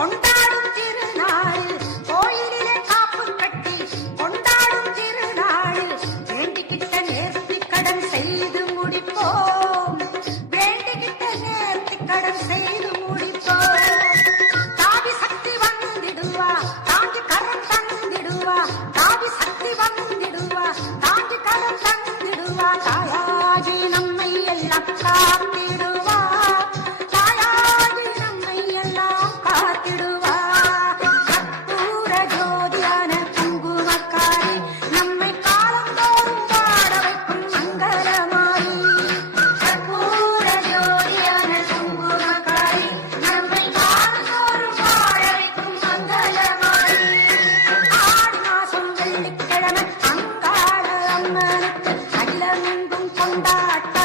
கொண்டாட Back.